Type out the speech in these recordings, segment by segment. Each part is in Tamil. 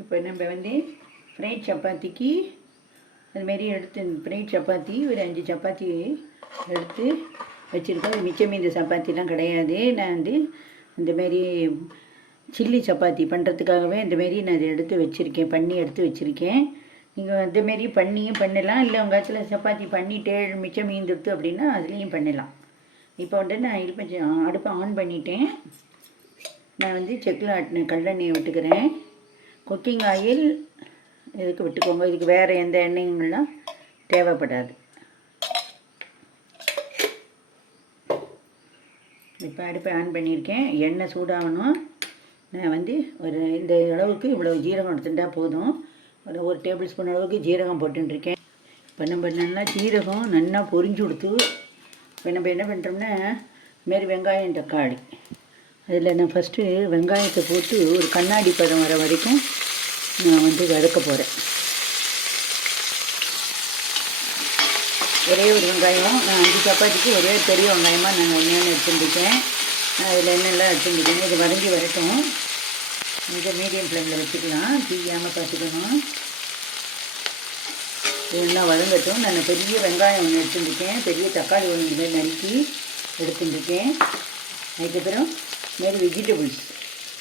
இப்போ நம்ம வந்து ஃப்ரைட் சப்பாத்திக்கு அதுமாரி எடுத்து ஃப்ரைட் சப்பாத்தி ஒரு அஞ்சு சப்பாத்தி எடுத்து வச்சுருக்கோம். மிச்சம் இந்த சப்பாத்திலாம் கிடையாது. நான் வந்து இந்தமாரி சில்லி சப்பாத்தி பண்ணுறதுக்காகவே இந்தமாரி நான் இதை எடுத்து வச்சுருக்கேன். பண்ணி எடுத்து வச்சுருக்கேன். நீங்கள் இந்தமாரி பண்ணியும் பண்ணலாம். இல்லை உங்கள் இடத்துல சப்பாத்தி பண்ணிட்டு மிச்சம் மீந்துடுத்து அப்படின்னா அதுலேயும் பண்ணலாம். இப்போ வந்து நான் இது அடுப்பை ஆன் பண்ணிட்டேன். நான் வந்து செக்கில் ஆட்டின கடலெண்ணெயை விட்டுக்கிறேன். குக்கிங் ஆயில் இதுக்கு விட்டுக்கோங்க. இதுக்கு வேறு எந்த எண்ணெய்கள்லாம் தேவைப்படாது. இப்போ அடுப்பை ஆன் பண்ணியிருக்கேன். எண்ணெய் சூடாகணும். நான் வந்து ஒரு இந்த அளவுக்கு இவ்வளோ ஜீரகம் எடுத்துட்டா போதும். ஒரு ஒரு டேபிள் ஸ்பூன் அளவுக்கு ஜீரகம் போட்டுருக்கேன் இப்போ நம்ம நல்லா ஜீரகம் நல்லா பொரிஞ்சு கொடுத்து இப்போ நம்ம என்ன பண்ணுறோம்னா மாரி வெங்காயம் தக்காளி. அதில் நான் ஃபஸ்ட்டு வெங்காயத்தை போட்டு ஒரு கண்ணாடி பதம் வர வரைக்கும் நான் வந்து வதக்க போகிறேன் ஒரே ஒரு வெங்காயம் நான் அஞ்சு சப்பாத்திக்கு ஒரே ஒரு பெரிய வெங்காயமாக நான் என்னென்னு நான் அதில் என்னெல்லாம் எடுத்துட்டுருக்கேன் இது வதங்கி வரட்டும். இதை மீடியம் ஃப்ளேமில் வச்சுக்கலாம் தீயாமல் பார்த்துக்கணும். இதெல்லாம் வதங்கட்டும். நான் பெரிய வெங்காயம் ஒன்று எடுத்துருக்கேன் பெரிய தக்காளி ஒன்று நறுக்கி எடுத்துருக்கேன் அதுக்கப்புறம் மாரி வெஜிடபிள்ஸ்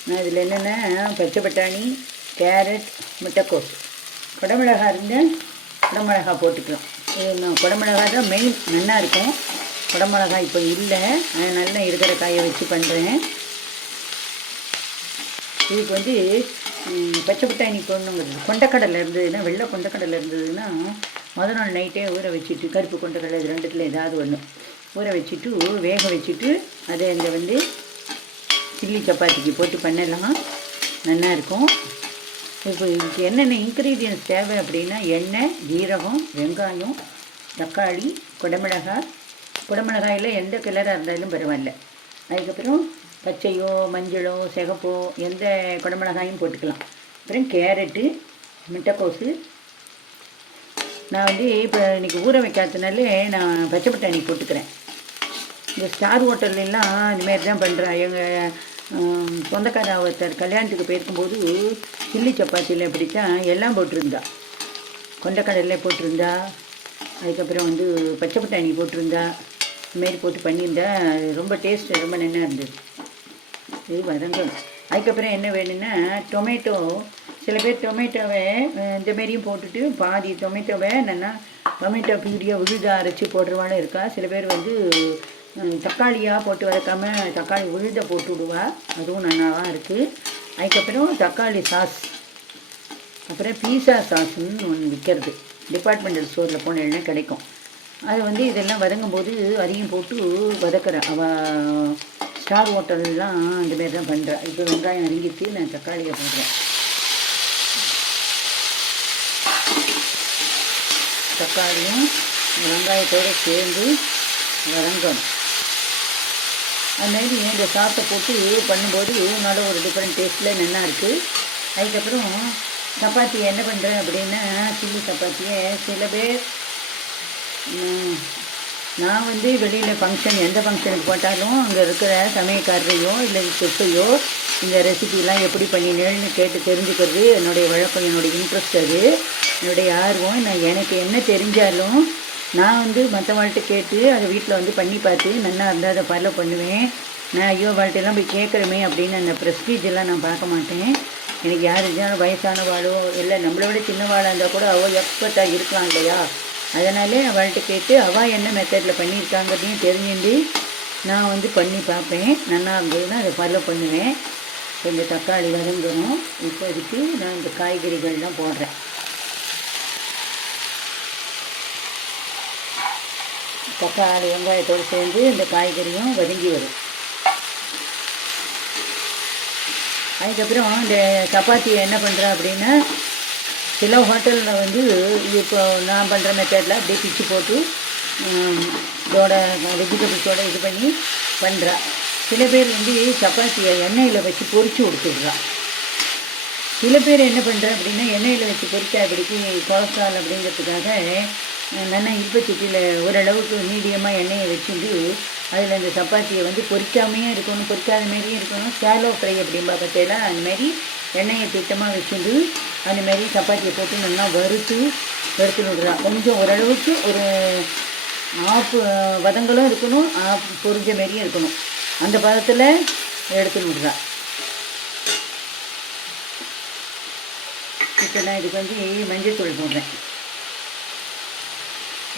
நான் இதில் என்னென்ன பச்சை பட்டாணி கேரட் முட்டைக்கோஸ். குடமிளகா இருந்தால் குடமிளகா போட்டுக்கலாம். குடமிளகா தான் மெயின் நல்லா இருக்கும். குடமிளகா இப்போ இல்லை. நான் நல்லா இருக்கிற காயை வச்சு பண்ணுறேன் இதுக்கு வந்து பச்சை பட்டாணி கொண்டுங்கிறது கொண்டக்கடலை இருந்ததுன்னா வெள்ளை கொண்டக்கடலை இருந்ததுன்னா முதல் நாள் நைட்டே ஊற வச்சுட்டு கருப்பு கொண்டக்கடலை இது ரெண்டுத்தில் ஏதாவது ஒன்று ஊற வச்சுட்டு வேக வச்சுட்டு அதை அங்கே வந்து சில்லி சப்பாத்திக்கு போட்டு பண்ணலாம்? நல்லாயிருக்கும். இப்போ இதுக்கு என்னென்ன இன்க்ரீடியன்ஸ் தேவை அப்படின்னா எண்ணெய் ஜீரகம் வெங்காயம் தக்காளி குடமிளகாய் குடமிளகாயில் எந்த கலராக இருந்தாலும் பரவாயில்ல. அதுக்கப்புறம் பச்சையோ மஞ்சளோ சிகப்போ எந்த குடமிளகாயும் போட்டுக்கலாம். அப்புறம் கேரட்டு முட்டைக்கோசு. நான் வந்து இப்போ இன்றைக்கி ஊற வைக்காததுனால நான் பச்சை பட்டாணி போட்டுக்கிறேன். இந்த ஸ்டார் ஹோட்டல்லாம் இந்தமாரி தான் பண்ணுறேன் எங்கள் சொந்தக்கார ஒருத்தர் கல்யாணத்துக்கு போயிருக்கும்போது சில்லி சப்பாத்தியில் இப்படித்தான் எல்லாம் போட்டிருந்தா. கொண்டக்கடலை போட்டிருந்தா அதுக்கப்புறம் வந்து பச்சை பட்டாணி போட்டிருந்தா இதுமாரி போட்டு பண்ணியிருந்தா ரொம்ப டேஸ்ட் ரொம்ப நல்லா இருந்தது. இது வதங்கணும் அதுக்கப்புறம் என்ன வேணும்னா டொமேட்டோ சில பேர் டொமேட்டோவை இந்தமாரியும் இந்த போட்டுட்டு பாதி டொமேட்டோவை நல்லா டொமேட்டோ பியூரியாக விழுத அரைச்சி போடுறவாலும் இருக்கா. சில பேர் வந்து தக்காளியாக போட்டு வதக்காம தக்காளி விழுத போட்டு விடுவா. அதுவும் நல்லாதான் இருக்குது அதுக்கப்புறம் தக்காளி சாஸ். அப்புறம் பீஸா சாஸ்ன்னு ஒன்று விற்கிறது டிபார்ட்மெண்டல் ஸ்டோரில் போனேன்னா கிடைக்கும். அது வந்து இதெல்லாம் வதங்கும்போது அதையும் போட்டு வதக்குறேன் அவள் ஸ்டார் ஹோட்டல்லாம் அந்த மாதிரி தான் பண்ணுறேன் இப்போ வெங்காயம் அருங்கிட்டு நான் தக்காளியை போடுறேன். தக்காளியும் வெங்காயத்தோடு சேர்ந்து வதங்கணும். அதுமாரி இந்த சாஸை போட்டு பண்ணும்போது நல்ல ஒரு டிஃப்ரெண்ட் டேஸ்ட்டில் நல்லா இருக்குது அதுக்கப்புறம் சப்பாத்தி என்ன பண்ணுறேன் அப்படின்னா சில்லி சப்பாத்தியை சில பேர் நான் வந்து வெளியில் ஃபங்க்ஷன் எந்த ஃபங்க்ஷனுக்கு போட்டாலும் அங்கே இருக்கிற சமயக்காரரையோ இல்லை செஃப்பையோ இந்த ரெசிபிலாம் எப்படி பண்ணினேன்னு கேட்டு தெரிஞ்சுக்கிறது என்னுடைய வழக்கம் என்னுடைய இன்ட்ரெஸ்ட் அது. என்னுடைய ஆர்வம். நான் எனக்கு என்ன தெரிஞ்சாலும் நான் வந்து மற்றவாழ்கிட்ட கேட்டு அதை வீட்டில் வந்து பண்ணி பார்த்து நல்லா இருந்தால் அதை ஃபாலோ பண்ணுவேன். நான் ஐயோ வாழ்க்கையெல்லாம் போய் கேட்குறமே அப்படின்னு அந்த ப்ரெஸ்டீஜெல்லாம் நான் பார்க்க மாட்டேன். எனக்கு யார் இருந்தாலும் வயசானவாளோ இல்லை நம்மளை விட சின்ன வாழாக இருந்தால் கூட அவள் எக்ஸ்பர்ட்டாக இருக்கலாம் இல்லையா? அதனாலே அவள்கிட்ட கேட்டு அவள் என்ன மெத்தடில் பண்ணியிருக்காங்கிறதையும் தெரிஞ்சுட்டு நான் வந்து பண்ணி பார்ப்பேன். நல்லா இருந்ததுன்னா அதை ஃபாலோ பண்ணுவேன். இந்த தக்காளி வதங்கணும். இப்போதைக்கு நான் இந்த காய்கறிகள்லாம் போடுறேன். தக்காளி வெங்காயத்தோடு சேர்ந்து இந்த காய்கறியும் வதங்கி வரும். அதுக்கப்புறம் இந்த சப்பாத்தியை என்ன பண்ணுறேன் அப்படின்னா சில ஹோட்டலில் வந்து இப்போ நான் பண்ணுற மெத்தடில் அப்படியே பிச்சு போட்டு இதோட வெஜிடபிள்ஸோட இது பண்ணி பண்ணுறா சில பேர் வந்து சப்பாத்தியை எண்ணெயில் வச்சு பொறிச்சு கொடுத்துட்றா சில பேர் என்ன பண்ணுறேன் அப்படின்னா எண்ணெயில் வச்சு பொரிச்சா இப்படிக்கு கொலஸ்ட்ரால் அப்படிங்கிறதுக்காக நல்லா இருப்பச்சட்டியில் ஓரளவுக்கு மீடியமாக எண்ணெயை வச்சுட்டு அதில் இந்த சப்பாத்தியை வந்து பொறிக்காமையும் இருக்கணும் பொரிக்காத மாதிரியும் இருக்கணும். ஷாலோ ஃப்ரை அப்படிம்பா பார்த்தீங்கன்னா அந்தமாரி எண்ணெயை திட்டமாக வச்சுட்டு அந்தமாரி சப்பாத்தியை போட்டு நல்லா வறுத்து வறுத்து விடுறான் கொஞ்சம் ஓரளவுக்கு ஒரு ஆப்பு வதங்களும் இருக்கணும் ஆப் பொரிஞ்ச மாரியும் இருக்கணும். அந்த பதத்தில் எடுத்து விடுறா இப்போ நான் இதுக்கு வந்து மஞ்சள் தூள் போடுறேன்.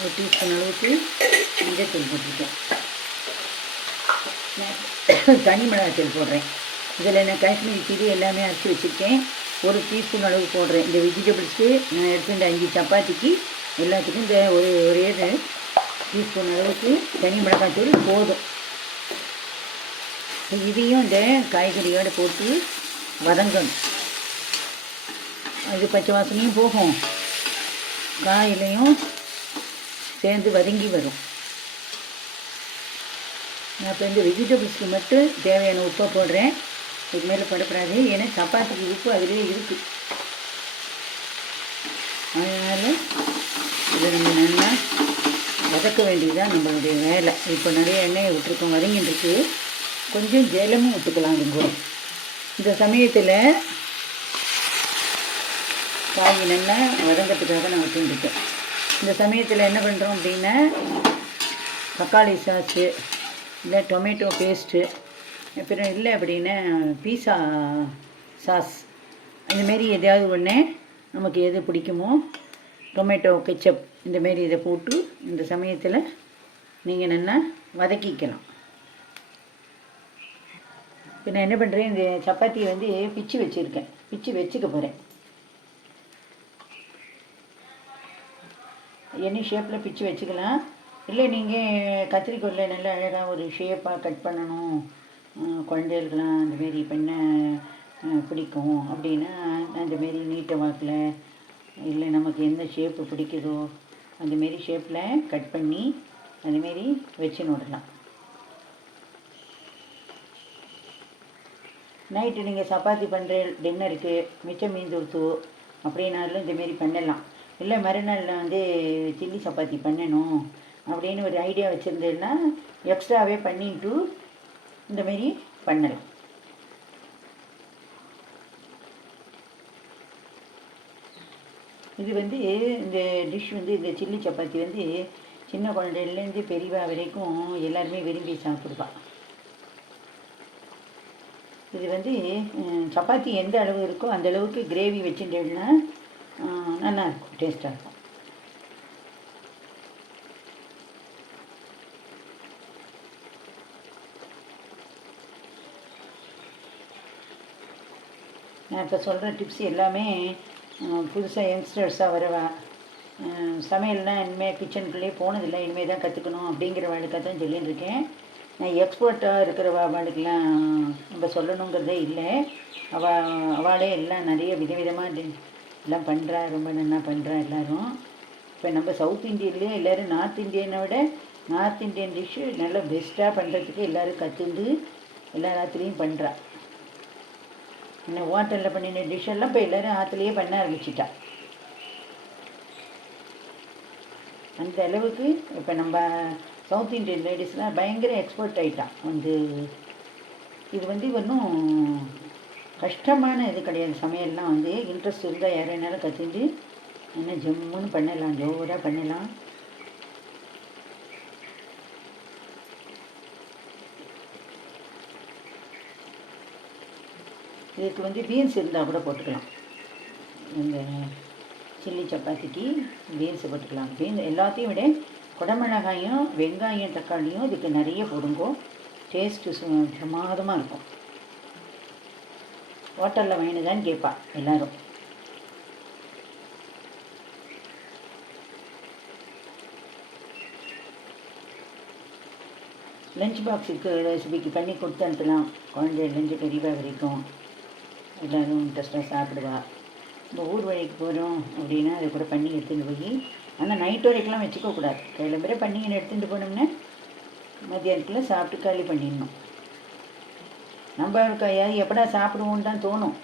ஒரு டீஸ்பூன் அளவுக்கு மஞ்சத்தூள் போட்டிருக்கேன் தனி மிளகாத்தூள் போடுறேன். இதில் நான் காஷ்மீரி சீரி எல்லாமே அரைச்சி வச்சுருக்கேன். ஒரு டீஸ்பூன் அளவு போடுறேன். இந்த வெஜிடபிள்ஸ்க்கு நான் எடுத்துகிட்ட அஞ்சு சப்பாத்திக்கு எல்லாத்துக்கும் இந்த ஒரு ஒரே டீஸ்பூன் அளவுக்கு தனி மிளகாத்தூள் போதும். இதையும் இந்த காய்கறியோடு போட்டு வதங்கணும். அது பச்சை வாசனையும் போகும். காயிலையும் சேர்ந்து வதங்கி வரும். நான் இப்போ இந்த வெஜிடபிள்ஸ்க்கு மட்டும் தேவையான உப்பை போடுறேன். இதுக்கு மேலே படப்படாது. ஏன்னா சப்பாத்திக்கு உப்பு அதிலே இருக்குது அதனால் இதை நம்ம நல்லா வதக்க வேண்டியதுதான் நம்மளுடைய வேலை. இப்போ நிறைய எண்ணெயை விட்டுருக்கோம். வதங்கிட்டுருக்கு கொஞ்சம் ஜலமும் விட்டுக்கலாம் அது கூட. இந்த சமயத்தில் காய் நல்லா வதங்கிறதுக்காக நான் விட்டுருக்கேன் இந்த சமயத்தில் என்ன பண்ணுறோம் அப்படின்னா தக்காளி சாஸு இல்லை டொமேட்டோ பேஸ்ட்டு அப்புறம் இல்லை அப்படின்னா பீஸா சாஸ் இந்தமாரி எதையாவது ஒன்று நமக்கு எது பிடிக்குமோ டொமேட்டோ கெச்சப் இந்தமாரி இதை போட்டு இந்த சமயத்தில் நீங்கள் நல்லா வதக்கிக்கலாம். இப்போ நான் என்ன பண்ணுறேன் இந்த சப்பாத்தியை வந்து பிச்சு வச்சுருக்கேன். பிச்சு வச்சுக்க போகிறேன் எனி ஷேப்பில் பிச்சு வச்சுக்கலாம். இல்லை நீங்கள் கத்திரிக்கோலில் நல்லா அழகாக ஒரு ஷேப்பாக கட் பண்ணணும். அஹ் குழந்தைகளுக்கெல்லாம் அந்த மாரி பண்ண பிடிக்கும் அப்படின்னா அந்த மாரி வாக்கில் இல்லை நமக்கு எந்த ஷேப்பு பிடிக்குதோ அந்த மாரி ஷேப்பில் கட் பண்ணி அந்த மாரி வச்சு நோடலாம் நைட்டு நீங்கள் சப்பாத்தி பண்ணுற டின்னருக்கு மிச்சம் மீன் கொடுத்து அப்படின்னாலும் இந்தமாரி பண்ணலாம். இல்லை மறுநாள் நான் வந்து சில்லி சப்பாத்தி பண்ணணும் அப்படின்னு ஒரு ஐடியா வச்சுருந்தேன்னா எக்ஸ்ட்ராவே பண்ணிட்டு இந்தமாரி பண்ணலாம். இது வந்து இந்த டிஷ் வந்து இந்த சில்லி சப்பாத்தி வந்து சின்ன குழந்தைலேருந்து பெரியவா வரைக்கும் எல்லாருமே விரும்பி சாப்பிடுவா. இது வந்து சப்பாத்தி எந்த அளவு இருக்கோ அந்த அளவுக்கு கிரேவி வச்சுட்டேன்னா நல்லா இருக்கும் டேஸ்ட்டாக இருக்கும் நான் இப்போ சொல்கிற டிப்ஸ் எல்லாமே புதுசாக யங்ஸ்டர்ஸாக வரவா சமையல்னால் இனிமேல் கிச்சனுக்குள்ளேயே போனதில்லை இனிமேல் தான் கற்றுக்கணும் அப்படிங்கிற வாழ்க்கை தான் சொல்லிட்டு இருக்கேன். நான் எக்ஸ்பர்ட்டாக இருக்கிற வாழ்க்கெலாம் நம்ம சொல்லணுங்கிறதே இல்லை. அவ அவளே எல்லாம் நிறைய விதவிதமாக எல்லாம் பண்ணுறா ரொம்ப நல்லா பண்ணுறா எல்லோரும். இப்போ நம்ம சவுத் இந்தியன்லேயே எல்லோரும் நார்த் இந்தியனை விட நார்த் இந்தியன் டிஷ்ஷு நல்லா பெஸ்ட்டாக பண்ணுறதுக்கு எல்லோரும் கற்றுந்து எல்லா ராத்திரியும் பண்ணுறா இன்னும் ஹோட்டலில் பண்ணின டிஷ்ஷெல்லாம் இப்போ எல்லோரும் ஆற்றுலேயே பண்ண ஆரம்பிச்சிட்டா. அந்த அளவுக்கு இப்போ நம்ம சவுத் இந்தியன் லேடிஸ்லாம் பயங்கர எக்ஸ்பர்ட் ஆகிட்டான் வந்து இது வந்து ஒன்றும் கஷ்டமான இது கிடையாது. சமையல்லாம் வந்து இன்ட்ரெஸ்ட் இருந்தால் யார் கற்றுட்டு என்ன ஜம்முன்னு பண்ணலாம் ஜோவராக பண்ணலாம். இதுக்கு வந்து பீன்ஸ் இருந்தால் கூட போட்டுக்கலாம். இந்த சில்லி சப்பாத்திக்கு பீன்ஸ் போட்டுக்கலாம். பீன்ஸ் எல்லாத்தையும் விட குடமிளகாயும் வெங்காயம் தக்காளியும் இதுக்கு நிறைய போடுங்கோ. டேஸ்ட்டு சு பிரமாதமாக இருக்கும். ஹோட்டலில் வேணுதான்னு கேட்பா எல்லாரும். லஞ்ச் பாக்ஸுக்கு ரெசிபிக்கு பண்ணி கொடுத்து அனுப்பலாம். குழந்தை லஞ்சு பெரியவா வரைக்கும். எல்லோரும் இன்ட்ரெஸ்டாக சாப்பிடுவா. நம்ம ஊர் வழிக்கு போகிறோம் அப்படின்னா அதை கூட பண்ணி எடுத்துகிட்டு போய் ஆனால் நைட் வரைக்கும்லாம் வச்சுக்கக்கூடாது. கிளம்புற பண்ணி எடுத்துகிட்டு போனோம்னா மத்தியானத்துக்குள்ள சாப்பிட்டு காலி பண்ணிடணும். நம்ம எப்படா சாப்பிடுவோன்னு தான் தோணும்.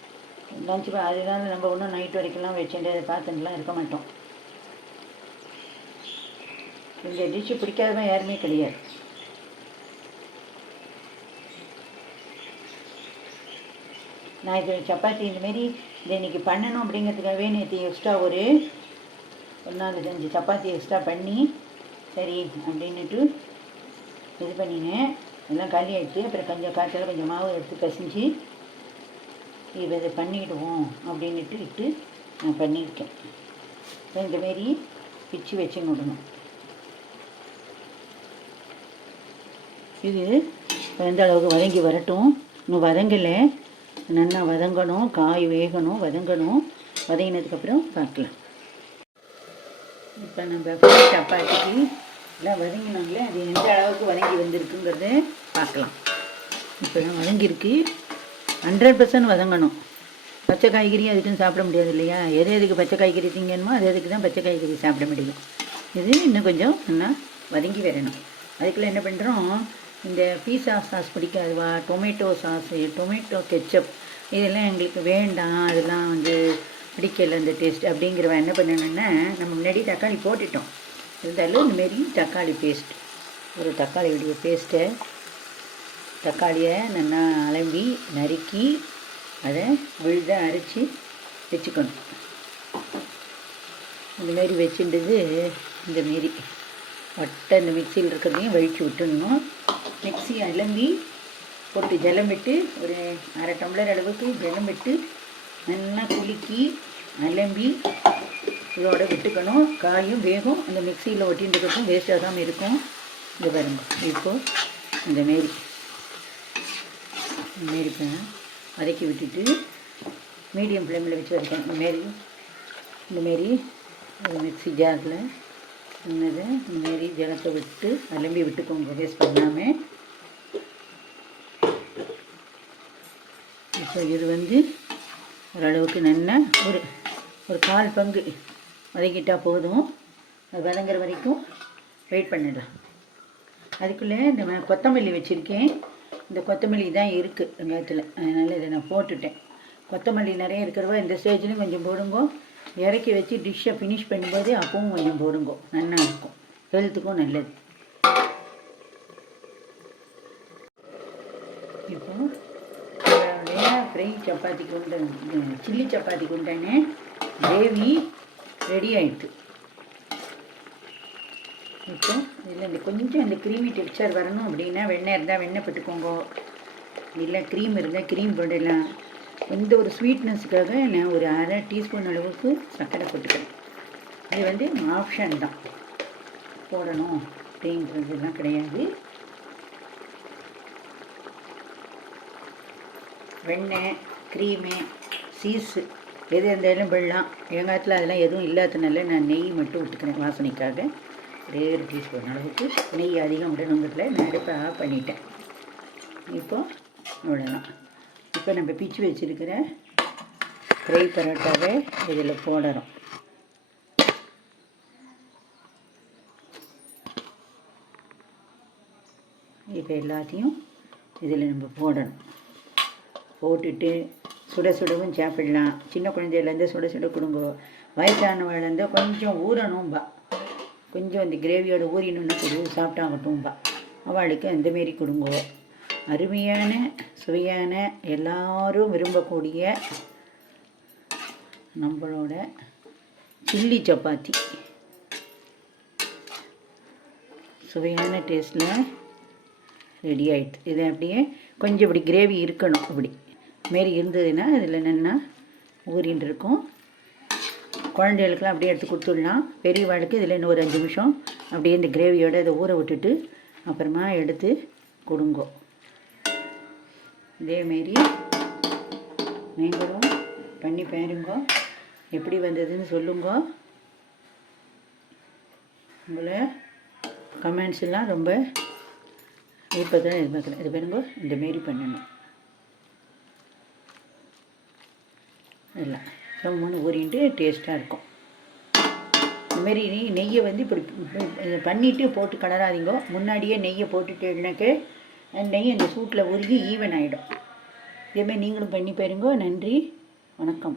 லஞ்ச் அதனால நம்ம ஒன்றும் நைட் வரைக்கும்லாம் வச்சுட்டு அதை பார்த்துட்டுலாம் இருக்க மாட்டோம். இந்த டிஷ்ஷு பிடிக்காதவன் யாருமே கிடையாது. நான் இது சப்பாத்தி இந்தமாரி இதை இன்றைக்கி பண்ணணும் அப்படிங்கிறதுக்காகவே நேற்று எக்ஸ்ட்ரா ஒரு ஒரு நாலு அஞ்சு சப்பாத்தி எக்ஸ்ட்ரா பண்ணி சரி அப்படின்னுட்டு இது பண்ணினேன். எல்லாம் காலி ஆயிடுச்சு அப்புறம் கொஞ்சம் காய்ச்சல கொஞ்சம் மாவு எடுத்து பிசைஞ்சு இதை இதை பண்ணிவிடுவோம் அப்படின்னுட்டு இட்டு நான் பண்ணியிருக்கேன் இப்போ இந்தமாரி பிச்சு வச்சு விடணும். இது எந்த அளவுக்கு வதங்கி வரட்டும். இன்னும் வதங்கலை. நல்லா வதங்கணும். காய் வேகணும் வதங்கணும். வதங்கினதுக்கப்புறம் பார்க்கலாம். இப்போ நம்ம ஃப்ரெஷ் எல்லாம் வதங்கினாங்களே அது எந்த அளவுக்கு வதங்கி வந்திருக்குங்கிறது பார்க்கலாம். இப்போலாம் வதங்கியிருக்கு. ஹண்ட்ரட் பர்சன்ட் வதங்கணும். பச்சை காய்கறி அதுக்குன்னு சாப்பிட முடியாது இல்லையா? எது எதுக்கு பச்சை காய்கறி திங்கணுமோ அது எதுக்கு தான் பச்சை காய்கறி சாப்பிட முடியும். இது இன்னும் கொஞ்சம் நல்லா வதங்கி வரணும். அதுக்குள்ளே என்ன பண்ணுறோம் இந்த பீஸா சாஸ் பிடிக்காதுவா? டொமேட்டோ சாஸு டொமேட்டோ கெச்சப் இதெல்லாம் எங்களுக்கு வேண்டாம். அதெல்லாம் வந்து பிடிக்கல இந்த டேஸ்ட் அப்படிங்கிறவ என்ன பண்ணணுன்னா நம்ம முன்னாடி தக்காளி போட்டுட்டோம். இருந்தாலும் இந்தமாரி தக்காளி பேஸ்ட் ஒரு தக்காளியுடைய பேஸ்ட்டை தக்காளியை நல்லா அலம்பி நறுக்கி அதை விழுதாக அரைச்சி வச்சுக்கணும். இந்தமாரி வச்சுட்டது இந்தமாரி வட்டை இந்த மிக்சியில் இருக்கிறதையும் வழித்து விட்டுடணும். மிக்சி அலம்பி போட்டு ஜலம் விட்டு ஒரு அரை டம்ளர் அளவுக்கு ஜலம் விட்டு நல்லா குலுக்கி அலம்பி இதோட விட்டுக்கணும். காயும் வேகும். அந்த மிக்சியில் ஒட்டின்றதுக்கும் வேஸ்ட்டாக தான் இருக்கும். இது பாருங்க. இப்போது இந்த மாரி. இப்போ வதக்கி விட்டுட்டு மீடியம் ஃப்ளேமில் வச்சு வதக்கணும். இந்தமாரி இந்தமாரி ஒரு மிக்சி ஜாரில். என்னது? இந்தமாரி ஜலத்தை விட்டு அலம்பி விட்டுக்கோங்க. வேஸ்ட் பண்ணாமல் இப்போ இது வந்து ஓரளவுக்கு நல்லா ஒரு ஒரு கால் பங்கு. வதக்கிட்டால் போதும். அது வதங்குற வரைக்கும் வெயிட் பண்ணிடலாம். அதுக்குள்ளே இந்த கொத்தமல்லி வச்சுருக்கேன். இந்த கொத்தமல்லி தான் இருக்குது வெங்காயத்தில் அதனால் இதை நான் போட்டுட்டேன். கொத்தமல்லி நிறைய இருக்கிறவா இந்த ஸ்டேஜ்லேயும் கொஞ்சம் போடுங்கோ. இறக்கி வச்சு டிஷ்ஷை ஃபினிஷ் பண்ணும்போது அப்பவும் கொஞ்சம் போடுங்கோ. நல்லா இருக்கும். ஹெல்த்துக்கும் நல்லது. இப்போ ஃப்ரை சப்பாத்திக்கு உண்டான சில்லி சப்பாத்திக்கு உண்டான கிரேவி ரெடி ஆயிட்டு. இப்போ இதில் இந்த கொஞ்சம் இந்த க்ரீமி டெக்ஸ்சர் வரணும் அப்படின்னா வெண்ணெய் இருந்தால் வெண்ணெய் போட்டுக்கோங்க இல்லை க்ரீம் இருந்தால் க்ரீம் போடலாம் இந்த ஒரு ஸ்வீட்னஸுக்காக நான் ஒரு அரை டீஸ்பூன் அளவுக்கு சர்க்கரை போட்டுக்கிறேன். இது வந்து ஆப்ஷன் தான். போடணும் அப்படின்றதுலாம் கிடையாது. வெண்ணெய் க்ரீமு சீஸு எது இருந்தாலும் விடலாம். எங்காயத்தில் அதெல்லாம் எதுவும் இல்லாதனால நான் நெய் மட்டும் விட்டுக்கிறேன் வாசனைக்காக. ஒரே ஒரு டீஸ்பூன் அளவுக்கு நெய் அதிகம் விடணுங்கிறதுல நான் அடுப்பை ஆஃப் பண்ணிட்டேன். இப்போ விடலாம் இப்போ நம்ம பிச்சு வச்சுருக்கிற ஃப்ரை பரோட்டாவை இதில் போடுறோம் இப்போ எல்லாத்தையும் இதில் நம்ம போடணும். போட்டுட்டு சுட சுடவும் சாப்பிடலாம். சின்ன குழந்தையிலேருந்து சுட சுட கொடுங்க. வயசானவழ்லேருந்து கொஞ்சம் ஊறணும்பா கொஞ்சம் இந்த கிரேவியோட ஊறினோன்னு கொடு சாப்பிட்டாகட்டும்பா அவளுக்கு அந்தமாரி கொடுங்கோ. அருமையான சுவையான எல்லாரும் விரும்பக்கூடிய நம்மளோட சில்லி சப்பாத்தி. சுவையான டேஸ்ட்டில் ரெடி ஆகிடுது இதை அப்படியே கொஞ்சம் இப்படி கிரேவி இருக்கணும் இப்படி மாரி இருந்ததுன்னா இதில் என்னென்னா ஊறின்னு இருக்கும் குழந்தைகளுக்கெல்லாம் அப்படியே எடுத்து கொடுத்துடலாம். பெரியவாளுக்கு இதில் இன்னும் ஒரு அஞ்சு நிமிஷம். அப்படியே இந்த கிரேவியோட இதை ஊற விட்டுட்டு அப்புறமா எடுத்து கொடுங்கோ. இதேமாரி நீங்களும் பண்ணி பாருங்க. எப்படி வந்ததுன்னு சொல்லுங்க. உங்களை கமெண்ட்ஸ் எல்லாம் ரொம்ப இப்போ தான் எதிர்பார்க்குறேன். இது பாருங்க இந்த மாரி பண்ணணும். எல்லாம் ரொம்பன்னு ஊறின்ட்டு டேஸ்ட்டாக இருக்கும். இந்தமாரி நெய்யை வந்து இப்படி பண்ணிவிட்டு போட்டு கிளறாதீங்க. முன்னாடியே நெய்யை போட்டுட்டேனாக்க அந்த நெய் அந்த சூட்டில் உருகி ஈவன் ஆகிடும் இதேமாரி நீங்களும் பண்ணி பாருங்க. நன்றி. வணக்கம்.